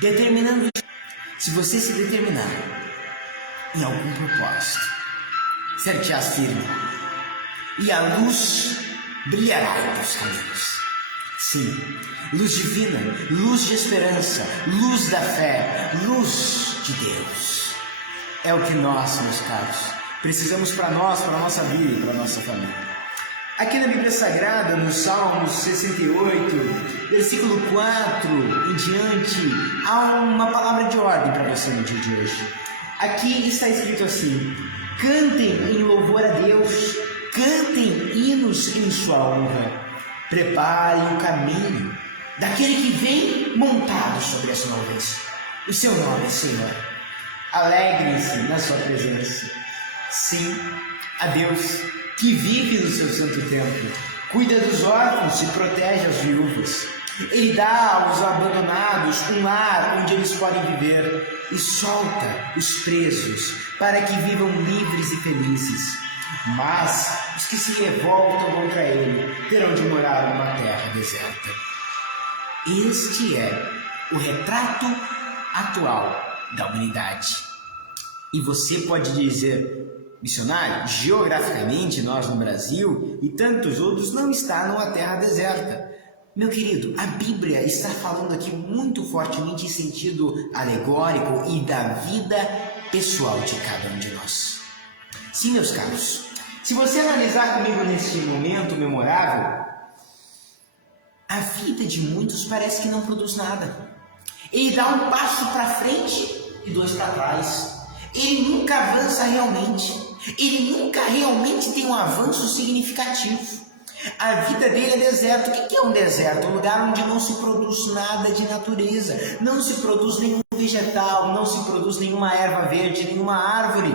determinando. Se você se determinar em algum propósito, certear firme, e a luz brilhará em teus caminhos. Sim, luz divina, luz de esperança, luz da fé, luz de Deus. É o que nós, meus caros, precisamos para nós, para a nossa vida e para a nossa família. Aqui na Bíblia Sagrada, no Salmos 68, versículo 4 em diante, há uma palavra de ordem para você no dia de hoje. Aqui está escrito assim: cantem em louvor a Deus, cantem hinos em sua honra, preparem o caminho daquele que vem montado sobre as nuvens. O seu nome, Senhor. Alegrem-se na sua presença. Sim, a Deus que vive no seu santo templo, cuida dos órfãos e protege as viúvas. Ele dá aos abandonados um lar onde eles podem viver e solta os presos para que vivam livres e felizes. Mas os que se revoltam contra ele terão de morar numa terra deserta. Este é o retrato atual da humanidade. E você pode dizer: missionário, geograficamente nós no Brasil e tantos outros não está numa terra deserta. Meu querido, a Bíblia está falando aqui muito fortemente em sentido alegórico e da vida pessoal de cada um de nós. Sim, meus caros, se você analisar comigo neste momento memorável, a vida de muitos parece que não produz nada. Ele dá um passo para frente e dois para trás. Ele nunca avança realmente. Ele nunca realmente tem um avanço significativo. A vida dele é deserto. O que é um deserto? Um lugar onde não se produz nada de natureza. Não se produz nenhum vegetal, não se produz nenhuma erva verde, nenhuma árvore.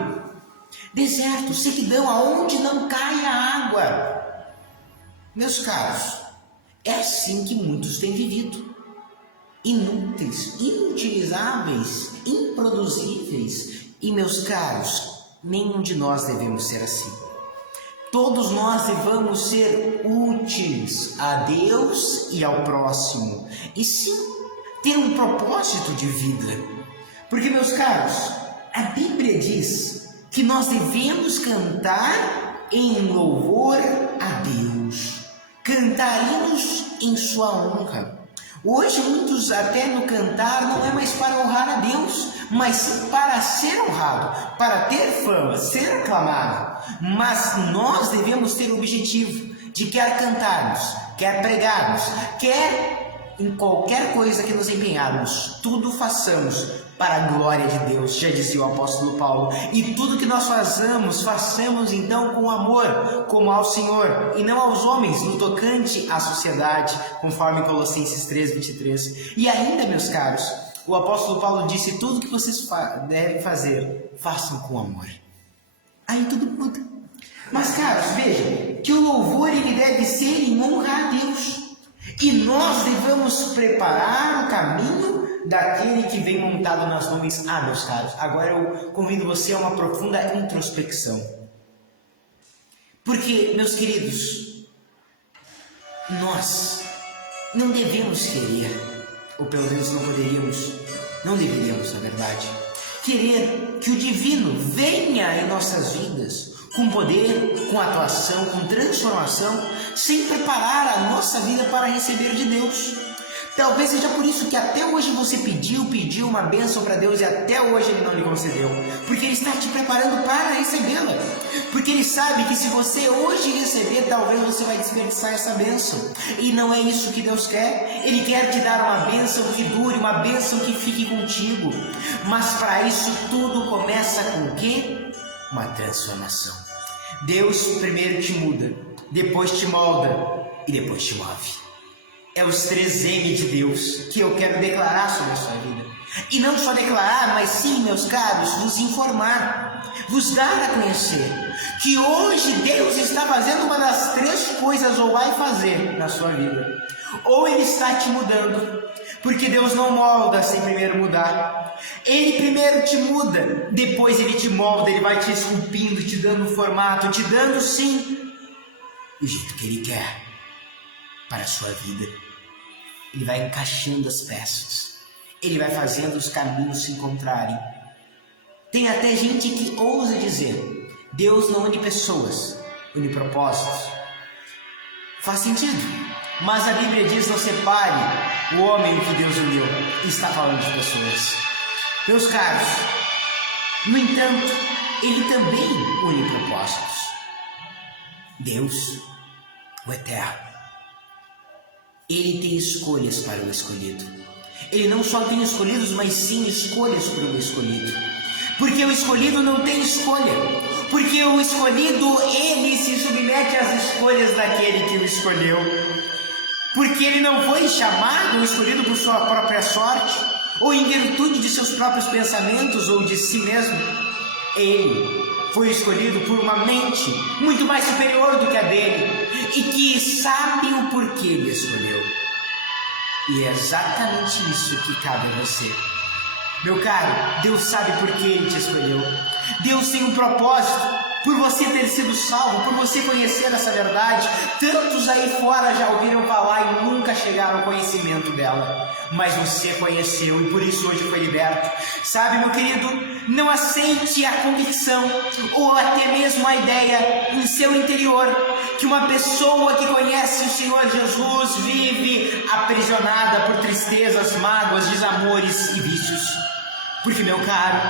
Deserto, sequidão, aonde não cai a água. Meus caros, é assim que muitos têm vivido. Inúteis, inutilizáveis, improduzíveis. E, meus caros, nenhum de nós devemos ser assim. Todos nós devemos ser úteis a Deus e ao próximo. E sim, ter um propósito de vida. Porque, meus caros, a Bíblia diz que nós devemos cantar em louvor a Deus. Cantar hinos em sua honra. Hoje muitos até no cantar não é mais para honrar a Deus, mas sim para ser honrado, para ter fama, ser aclamado. Mas nós devemos ter o objetivo de quer cantarmos, quer pregarmos, quer em qualquer coisa que nos empenharmos, tudo façamos para a glória de Deus, já dizia o apóstolo Paulo. E tudo que nós façamos então com amor, como ao Senhor, e não aos homens, no tocante à sociedade, conforme Colossenses 3:23. E ainda, meus caros, o apóstolo Paulo disse: tudo que vocês devem fazer, façam com amor. Aí tudo muda. Mas, caros, vejam que o louvor ele deve ser em honra a Deus. E nós devemos preparar o caminho daquele que vem montado nas nuvens. Ah, meus caros, agora eu convido você a uma profunda introspecção. Porque, meus queridos, nós não devemos querer, ou pelo menos não deveríamos, na verdade, querer que o divino venha em nossas vidas com poder, com atuação, com transformação, sem preparar a nossa vida para receber de Deus. Talvez seja por isso que até hoje você pediu uma bênção para Deus e até hoje Ele não lhe concedeu. Porque Ele está te preparando para recebê-la. Porque Ele sabe que se você hoje receber, talvez você vai desperdiçar essa bênção. E não é isso que Deus quer. Ele quer te dar uma bênção que dure, uma bênção que fique contigo. Mas para isso tudo começa com o quê? Uma transformação. Deus primeiro te muda, depois te molda e depois te move. É os 3M de Deus que eu quero declarar sobre a sua vida. E não só declarar, mas sim, meus caros, vos informar, vos dar a conhecer que hoje Deus está fazendo uma das 3 coisas, ou vai fazer na sua vida. Ou Ele está te mudando, porque Deus não molda sem primeiro mudar. Ele primeiro te muda, depois Ele te molda, Ele vai te esculpindo, te dando um formato, te dando sim o jeito que Ele quer para a sua vida. Ele vai encaixando as peças. Ele vai fazendo os caminhos se encontrarem. Tem até gente que ousa dizer: Deus não une pessoas, une propósitos. Faz sentido, mas a Bíblia diz: não separe o homem que Deus uniu. E está falando de pessoas. Meus caros, no entanto, ele também une propósitos. Deus, o Eterno, ele tem escolhas para o escolhido. Ele não só tem escolhidos, mas sim escolhas para o escolhido. Porque o escolhido não tem escolha. Porque o escolhido, ele se submete às escolhas daquele que o escolheu. Porque ele não foi chamado ou escolhido por sua própria sorte, ou em virtude de seus próprios pensamentos ou de si mesmo. Ele foi escolhido por uma mente muito mais superior do que a dele e que sabe o porquê ele escolheu. E é exatamente isso que cabe a você. Meu caro, Deus sabe por que Ele te escolheu. Deus tem um propósito por você ter sido salvo, por você conhecer essa verdade. Tantos aí fora já ouviram falar e nunca chegaram ao conhecimento dela. Mas você conheceu e por isso hoje foi liberto. Sabe, meu querido, não aceite a convicção ou até mesmo a ideia em seu interior que uma pessoa que conhece o Senhor Jesus vive aprisionada por tristezas, mágoas, desamores e vícios. Porque, meu caro,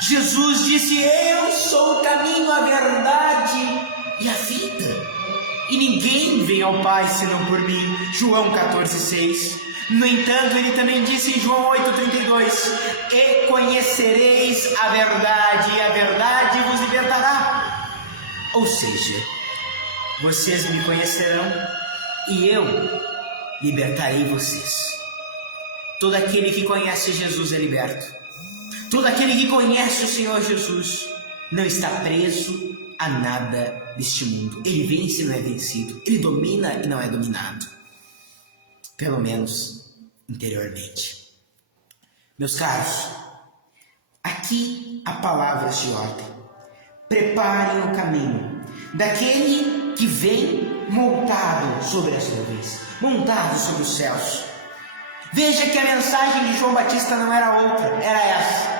Jesus disse: eu sou o caminho, a verdade e a vida. E ninguém vem ao Pai senão por mim. João 14,6. No entanto, ele também disse em João 8,32: e conhecereis a verdade, e a verdade vos libertará. Ou seja, vocês me conhecerão e eu libertarei vocês. Todo aquele que conhece Jesus é liberto. Todo aquele que conhece o Senhor Jesus não está preso a nada deste mundo. Ele vence e não é vencido. Ele domina e não é dominado. Pelo menos interiormente. Meus caros, aqui há palavras de ordem. Preparem o caminho daquele que vem montado sobre as nuvens, montado sobre os céus. Veja que a mensagem de João Batista não era outra, era essa.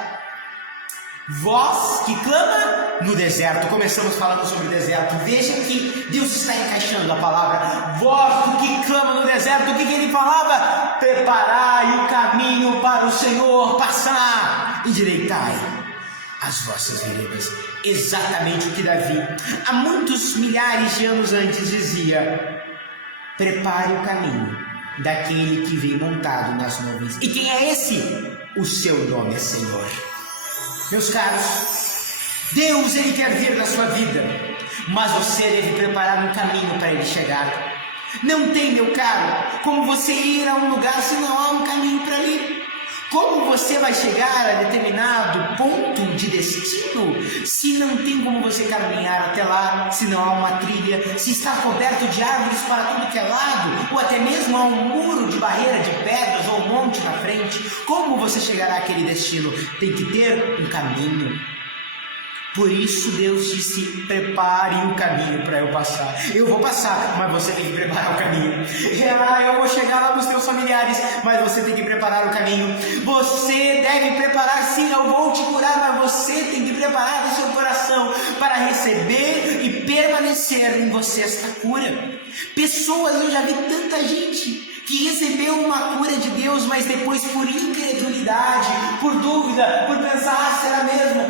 Voz que clama no deserto. Começamos falando sobre o deserto. Veja que Deus está encaixando a palavra voz que clama no deserto. O que ele falava? Preparai o caminho para o Senhor passar, endireitai as vossas veredas. Exatamente o que Davi, há muitos milhares de anos antes, dizia: prepare o caminho daquele que vem montado nas nuvens. E quem é esse? O seu nome é Senhor. Meus caros, Deus, ele quer vir na sua vida, mas você deve preparar um caminho para ele chegar. Não tem, meu caro, como você ir a um lugar se não há um caminho para ir. Como você vai chegar a determinado ponto de destino se não tem como você caminhar até lá, se não há uma trilha, se está coberto de árvores para tudo que é lado, ou até mesmo há um muro de barreira de pedras ou um monte na frente? Como você chegará àquele destino? Tem que ter um caminho. Por isso Deus disse: prepare o caminho para eu passar. Eu vou passar, mas você tem que preparar o caminho. Eu vou chegar lá nos teus familiares, mas você tem que preparar o caminho. Você deve preparar, sim, eu vou te curar, mas você tem que preparar o seu coração para receber e permanecer em você esta cura. Pessoas, eu já vi tanta gente que recebeu uma cura de Deus, mas depois por incredulidade, por dúvida, por pensar: será mesmo?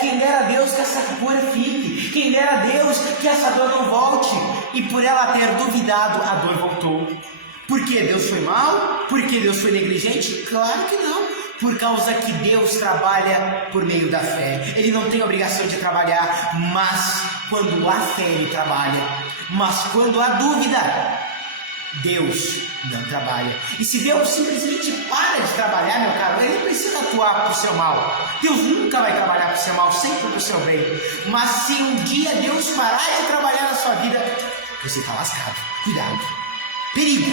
Quem dera Deus que essa cura fique, quem dera Deus que essa dor não volte. E por ela ter duvidado, a dor voltou. Por que Deus foi mau? Por que Deus foi negligente? Claro que não. Por causa que Deus trabalha por meio da fé. Ele não tem obrigação de trabalhar, mas quando há fé ele trabalha. Mas quando há dúvida, Deus não trabalha. E se Deus simplesmente para de trabalhar, meu caro, ele não precisa atuar para o seu mal. Deus nunca vai trabalhar para o seu mal, sempre para o seu bem. Mas se um dia Deus parar de trabalhar na sua vida, você está lascado. Cuidado. Perigo.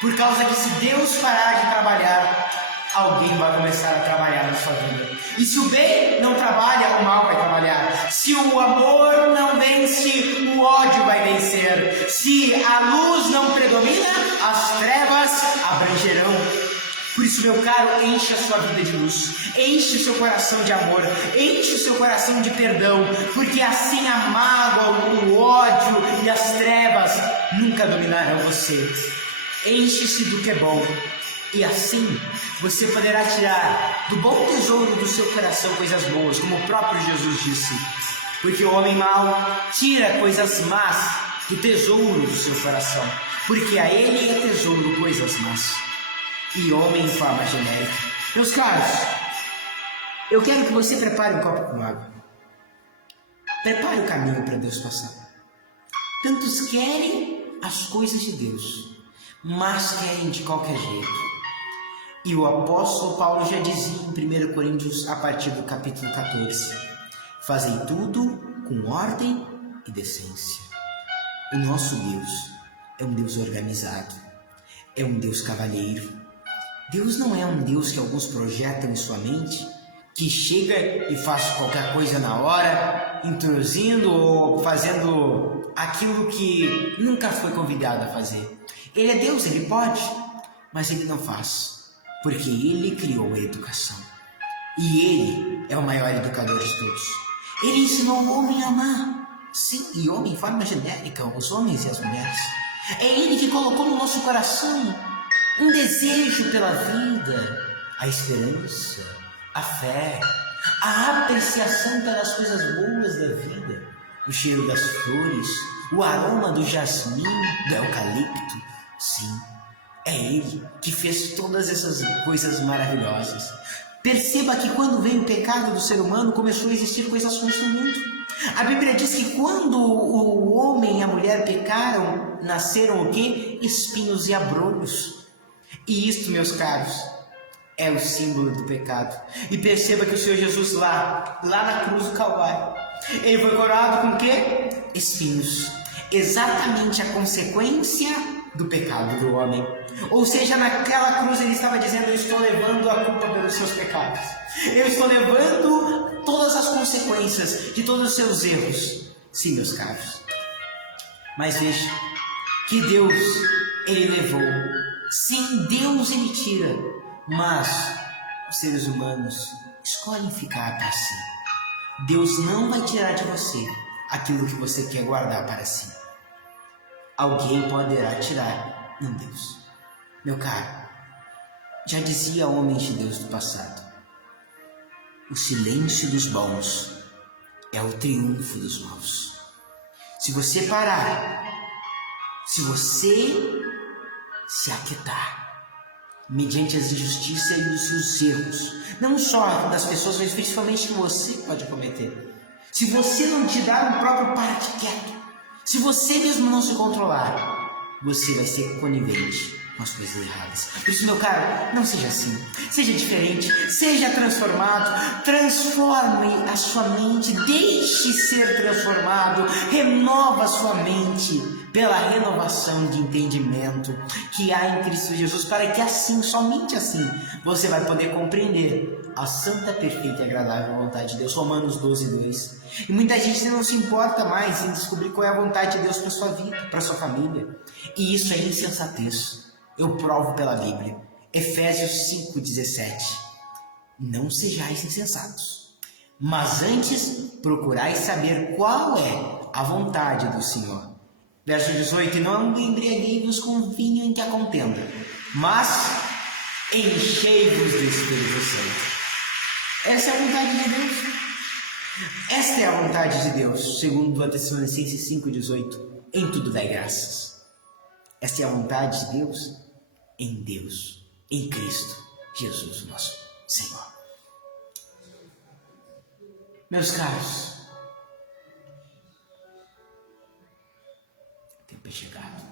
Por causa que se Deus parar de trabalhar, alguém vai começar a trabalhar na sua vida. E se o bem não trabalha, o mal vai trabalhar. Se o amor não vence, o ódio vai vencer. Se a luz não predomina, as trevas abrangerão. Por isso, meu caro, enche a sua vida de luz, enche o seu coração de amor, enche o seu coração de perdão, porque assim a mágoa, o ódio e as trevas nunca dominarão você. Enche-se do que é bom, e assim você poderá tirar do bom tesouro do seu coração coisas boas, como o próprio Jesus disse. Porque o homem mau tira coisas más do tesouro do seu coração, porque a ele é tesouro coisas más. E homem em forma genérica. Meus caros, eu quero que você prepare um copo com água. Prepare o caminho para Deus passar. Tantos querem as coisas de Deus, mas querem de qualquer jeito. E o apóstolo Paulo já dizia em 1 Coríntios, a partir do capítulo 14: fazei tudo com ordem e decência. O nosso Deus é um Deus organizado, é um Deus cavalheiro. Deus não é um Deus que alguns projetam em sua mente, que chega e faz qualquer coisa na hora, introduzindo ou fazendo aquilo que nunca foi convidado a fazer. Ele é Deus, ele pode, mas ele não faz, porque ele criou a educação. E ele é o maior educador de todos. Ele ensinou o homem a amar. Sim, e homem em forma genérica, os homens e as mulheres. É ele que colocou no nosso coração um desejo pela vida, a esperança, a fé, a apreciação pelas coisas boas da vida, o cheiro das flores, o aroma do jasmim, do eucalipto. Sim, é ele que fez todas essas coisas maravilhosas. Perceba que quando veio o pecado do ser humano, começou a existir coisas ruins no mundo. A Bíblia diz que quando o homem e a mulher pecaram, nasceram o quê? Espinhos e abrolhos. E isto, meus caros, é o símbolo do pecado. E perceba que o Senhor Jesus lá na cruz do Calvário, ele foi coroado com o quê? Espinhos. Exatamente a consequência do pecado do homem. Ou seja, naquela cruz ele estava dizendo: eu estou levando a culpa pelos seus pecados. Eu estou levando todas as consequências de todos os seus erros. Sim, meus caros. Mas veja, que Deus, ele levou. Sim, Deus, ele tira. Mas os seres humanos escolhem ficar para si. Deus não vai tirar de você aquilo que você quer guardar para si. Alguém poderá tirar, não Deus. Meu caro, já dizia homens de Deus do passado: o silêncio dos bons é o triunfo dos maus. Se você parar, se você se aquietar, mediante as injustiças e os seus erros, não só das pessoas, mas principalmente que você pode cometer. Se você não te dar um próprio para-te quieto, se você mesmo não se controlar, você vai ser conivente com as coisas erradas. Por isso, meu caro, não seja assim. Seja diferente, seja transformado, transforme a sua mente, deixe ser transformado, renova a sua mente pela renovação de entendimento que há em Cristo Jesus, para que assim, somente assim, você vai poder compreender a santa, perfeita e agradável vontade de Deus. Romanos 12:2. E muita gente não se importa mais em descobrir qual é a vontade de Deus para sua vida, para sua família. E isso é insensatez. Eu provo pela Bíblia. Efésios 5:17. Não sejais insensatos, mas antes procurai saber qual é a vontade do Senhor. Verso 18: e não embriaguei-vos com vinho em que há contenda, mas enchei-vos do Espírito Santo. Essa é a vontade de Deus. Esta é a vontade de Deus, segundo a Tessalonicenses 5:18. Em tudo dai graças. Esta é a vontade de Deus, em Cristo Jesus, nosso Senhor. Meus caros, o tempo é chegado.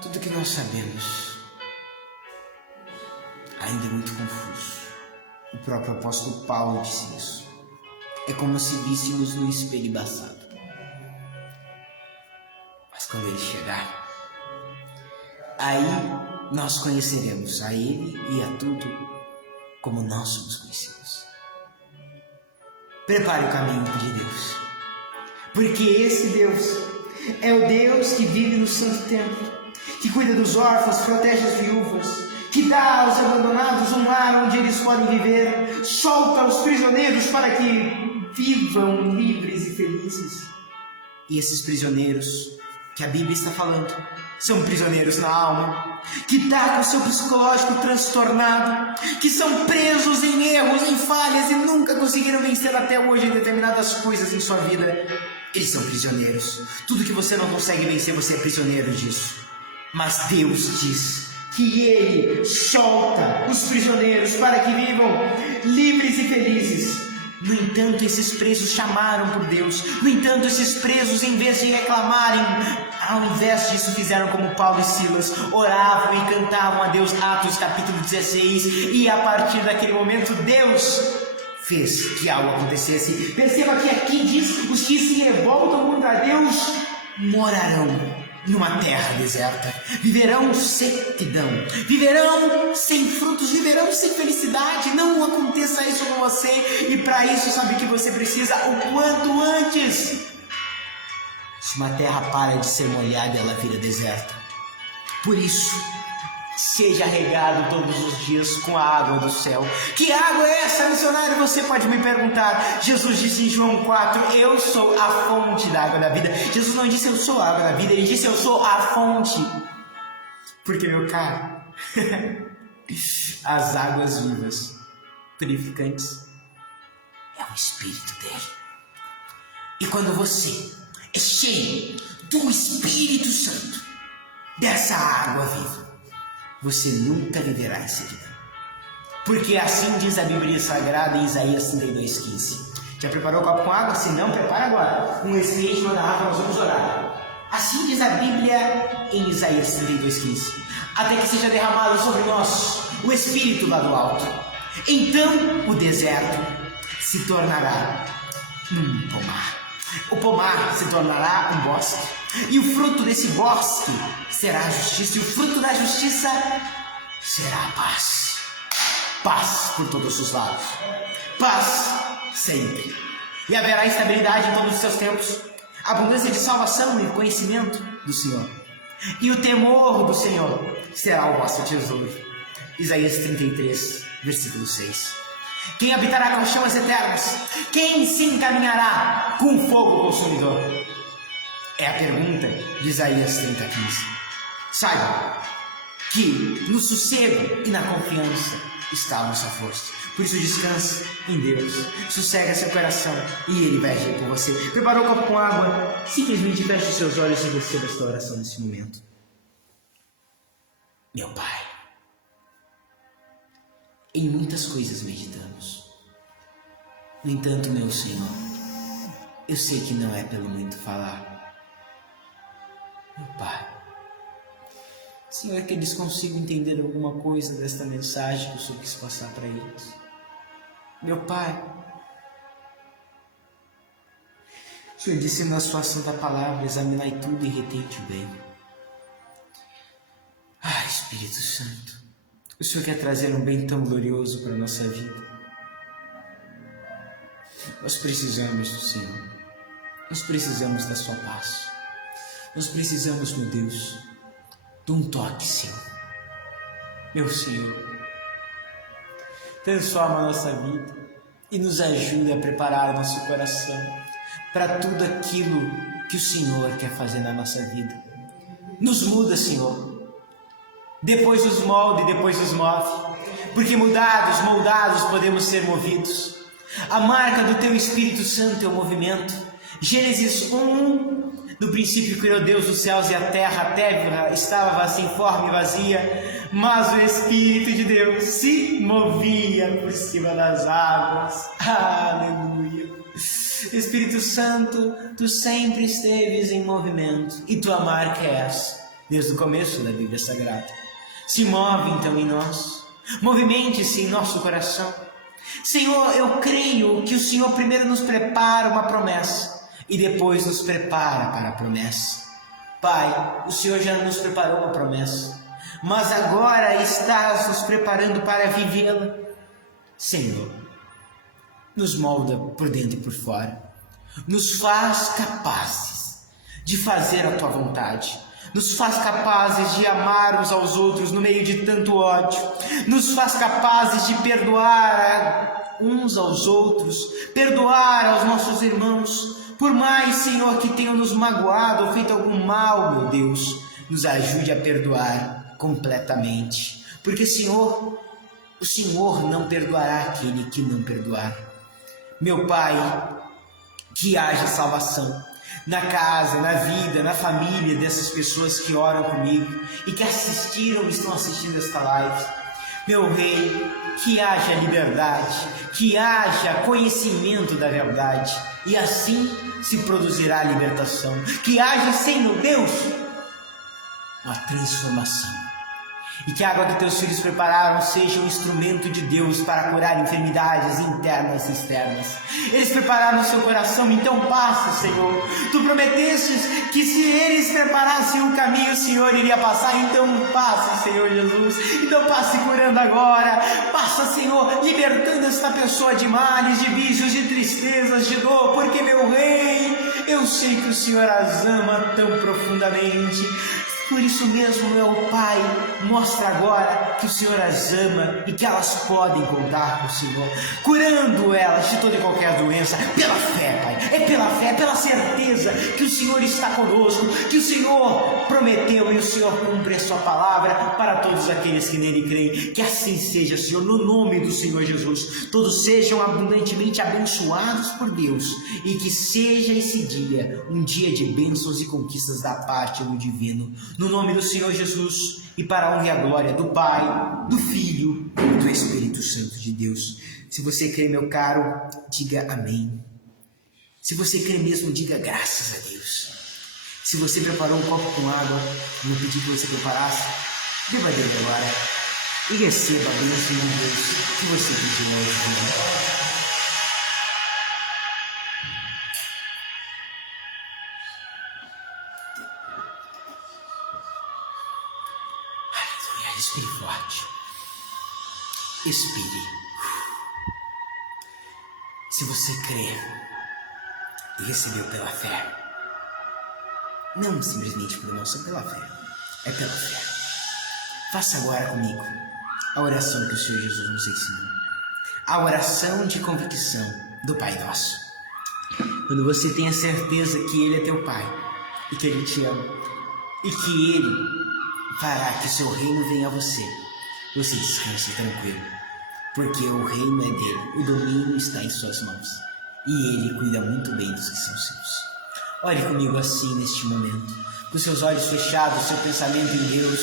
Tudo que nós sabemos ainda é muito confuso. O próprio apóstolo Paulo disse isso. É como se víssemos no espelho embaçado. Mas quando ele chegar, aí nós conheceremos a ele e a tudo como nós somos conhecidos. Prepare o caminho de Deus, porque esse Deus é o Deus que vive no santo templo, que cuida dos órfãos, protege as viúvas, que dá aos abandonados um lar onde eles podem viver, solta os prisioneiros para que vivam livres e felizes. E esses prisioneiros que a Bíblia está falando são prisioneiros na alma, que está com o seu psicológico transtornado, que são presos em erros, em falhas e nunca conseguiram vencer até hoje em determinadas coisas em sua vida. Eles são prisioneiros. Tudo que você não consegue vencer, você é prisioneiro disso. Mas Deus diz que Ele solta os prisioneiros para que vivam livres e felizes. No entanto, esses presos chamaram por Deus. No entanto, esses presos, em vez de reclamarem, ao invés disso, fizeram como Paulo e Silas, oravam e cantavam a Deus. Atos capítulo 16. E a partir daquele momento, Deus fez que algo acontecesse. Perceba que aqui diz: os que se revoltam contra Deus morarão numa terra deserta, viverão sequidão, viverão sem frutos, viverão sem felicidade. Não aconteça isso com você, e para isso, sabe o que você precisa? O quanto antes. Se uma terra para de ser molhada, ela vira deserta. Por isso, seja regado todos os dias com a água do céu. Que água é essa, missionário? Você pode me perguntar. Jesus disse em João 4, eu sou a fonte da água da vida. Jesus não disse eu sou a água da vida, ele disse eu sou a fonte. Porque, meu caro, as águas vivas, purificantes, é o Espírito dele. E quando você é cheio do Espírito Santo, dessa água viva, você nunca viverá em sequidão. Porque assim diz a Bíblia Sagrada em Isaías 32:15. Já preparou o copo com água? Se não, prepara agora. Um recipiente, uma garrafa, nós vamos orar. Assim diz a Bíblia em Isaías 32:15. Até que seja derramado sobre nós o Espírito lá do alto. Então o deserto se tornará num pomar. O pomar se tornará um bosque. E o fruto desse bosque será a justiça. E o fruto da justiça será a paz. Paz por todos os lados. Paz sempre. E haverá estabilidade em todos os seus tempos. Abundância de salvação e conhecimento do Senhor. E o temor do Senhor será o vosso tesouro. Isaías 33, versículo 6. Quem habitará com as chamas eternas? Quem se encaminhará com fogo consumidor? É a pergunta de Isaías 30:15. Saiba que no sossego e na confiança está a nossa força. Por isso descanse em Deus, sossega seu coração e Ele vai agir por você. Preparou o copo com água? Simplesmente feche os seus olhos e receba esta oração nesse momento. Meu Pai, em muitas coisas meditamos. No entanto, meu Senhor, eu sei que não é pelo muito falar. Meu Pai, Senhor, que eles consigam entender alguma coisa desta mensagem que o Senhor quis passar para eles. Meu Pai, o Senhor disse na sua santa palavra, examinai tudo e retente bem. Ah, Espírito Santo, o Senhor quer trazer um bem tão glorioso para a nossa vida. Nós precisamos do Senhor, nós precisamos da sua paz, nós precisamos, meu Deus, de um toque seu. Meu Senhor, transforma a nossa vida e nos ajuda a preparar o nosso coração para tudo aquilo que o Senhor quer fazer na nossa vida. Nos muda, Senhor, depois nos molde, depois nos move, porque mudados, moldados, podemos ser movidos. A marca do Teu Espírito Santo é o movimento. Gênesis 1, no princípio criou Deus os céus e a terra estava sem forma e vazia, mas o Espírito de Deus se movia por cima das águas. Aleluia! Espírito Santo, Tu sempre esteves em movimento, e Tua marca é essa, desde o começo da Bíblia Sagrada. Se move então em nós, movimente-se em nosso coração. Senhor, eu creio que o Senhor primeiro nos prepara uma promessa e depois nos prepara para a promessa. Pai, o Senhor já nos preparou uma promessa, mas agora estás nos preparando para vivê-la. Senhor, nos molda por dentro e por fora, nos faz capazes de fazer a Tua vontade, Nos faz capazes de amar uns aos outros no meio de tanto ódio. Nos faz capazes de perdoar uns aos outros, perdoar aos nossos irmãos. Por mais, Senhor, que tenham nos magoado ou feito algum mal, meu Deus, nos ajude a perdoar completamente. Porque, Senhor, o Senhor não perdoará aquele que não perdoar. Meu Pai, que haja salvação na casa, na vida, na família dessas pessoas que oram comigo e que assistiram, estão assistindo esta live. Meu Rei, que haja liberdade, que haja conhecimento da verdade, e assim se produzirá a libertação. Que haja, Senhor Deus, uma transformação. E que a água que teus filhos prepararam seja um instrumento de Deus para curar enfermidades internas e externas. Eles prepararam o seu coração, então passa, Senhor. Tu prometestes que se eles preparassem um caminho, o Senhor iria passar. Então passa, Senhor Jesus. Então passe curando agora. Passa, Senhor, libertando esta pessoa de males, de vícios, de tristezas, de dor. Porque, meu Rei, eu sei que o Senhor as ama tão profundamente. Por isso mesmo, meu Pai, mostra agora que o Senhor as ama e que elas podem contar com o Senhor, curando elas de toda e qualquer doença, pela fé, Pai. É pela fé, pela certeza que o Senhor está conosco, que o Senhor prometeu e o Senhor cumpre a sua palavra para todos aqueles que nele creem. Que assim seja, Senhor, no nome do Senhor Jesus. Todos sejam abundantemente abençoados por Deus e que seja esse dia um dia de bênçãos e conquistas da parte do divino. No nome do Senhor Jesus, e para a honra e a glória do Pai, do Filho e do Espírito Santo de Deus. Se você crê, meu caro, diga amém. Se você crê mesmo, diga graças a Deus. Se você preparou um copo com água, eu vou pedir que você preparasse, beba dele agora e receba a bênção de Deus que você pediu hoje. Respire forte. Expire. Se você crê e recebeu pela fé, não simplesmente por emoção, pela fé, é pela fé. Faça agora comigo a oração que o Senhor Jesus nos ensinou. A oração de convicção do Pai Nosso. Quando você tem a certeza que Ele é teu Pai e que Ele te ama e que Ele fará que seu reino venha a você, você descanse tranquilo, porque o reino é dele, o domínio está em suas mãos e ele cuida muito bem dos que são seus. Ore comigo assim neste momento, com seus olhos fechados, seu pensamento em Deus.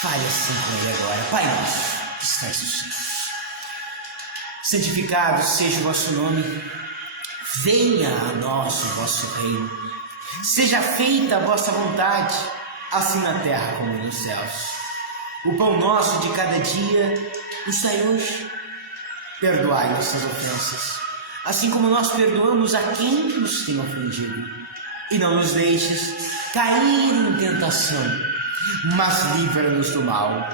Fale assim com ele agora. Pai nosso que estais nos céus, santificado seja o vosso nome, venha a nós o vosso reino, seja feita a vossa vontade, assim na terra como nos céus. O pão nosso de cada dia nos dai hoje. Perdoai nossas ofensas, assim como nós perdoamos a quem nos tem ofendido. E não nos deixes cair em tentação, mas livra-nos do mal,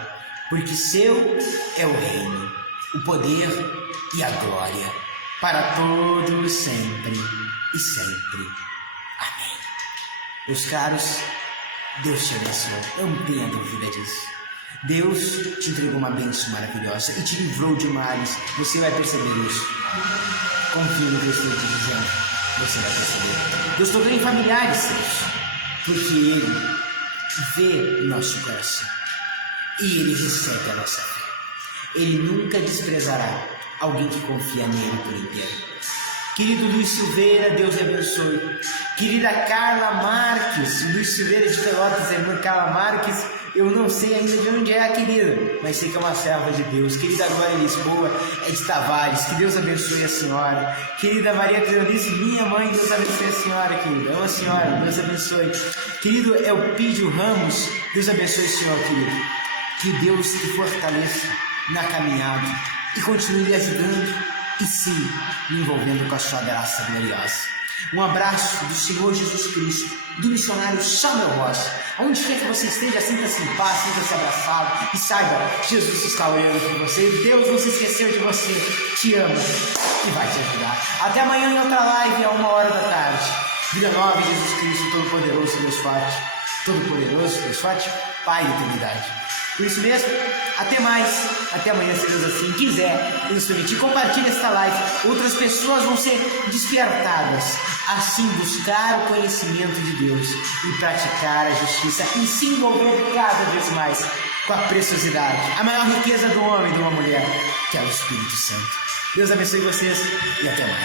porque seu é o reino, o poder e a glória, para todos sempre e sempre. Amém. Meus caros, Deus te abençoe, eu não tenho dúvida disso. Deus te entregou uma bênção maravilhosa e te livrou de males. Você vai perceber isso. Confie no que eu estou te dizendo, você vai perceber. Deus toca em familiares seus, porque Ele vê o nosso coração e Ele recebe a nossa fé. Ele nunca desprezará alguém que confia nele por inteiro. Querido Luiz Silveira, Deus abençoe. Querida Carla Marques, Luiz Silveira de Pelotas, irmã Carla Marques, eu não sei ainda de onde é a querida, mas sei que é uma serva de Deus. Querida Glória Lisboa, é de Tavares, que Deus abençoe a senhora. Querida Maria Cleonice, minha mãe, Deus abençoe a senhora, querida. Amo a senhora, Deus abençoe. Querido Elpidio Ramos, Deus abençoe a senhora, querido. Que Deus te fortaleça na caminhada e continue lhe ajudando e sim, me envolvendo com a sua graça gloriosa. Um abraço do Senhor Jesus Cristo, do missionário Samuel Rossi. Aonde quer que você esteja, sinta-se em paz, sinta-se abraçado e saiba, Jesus está orando por você. Deus não se esqueceu de você, te ama e vai te ajudar. Até amanhã em outra live, a 1h da tarde. Vida nova, Jesus Cristo Todo-Poderoso, Deus forte. Todo-Poderoso, Deus Forte, Pai da Eternidade. Por isso mesmo, até mais, até amanhã, se Deus assim quiser e nos permitir. Compartilhe esta live, outras pessoas vão ser despertadas, assim buscar o conhecimento de Deus e praticar a justiça e se envolver cada vez mais com a preciosidade, a maior riqueza do homem e de uma mulher, que é o Espírito Santo. Deus abençoe vocês e até mais.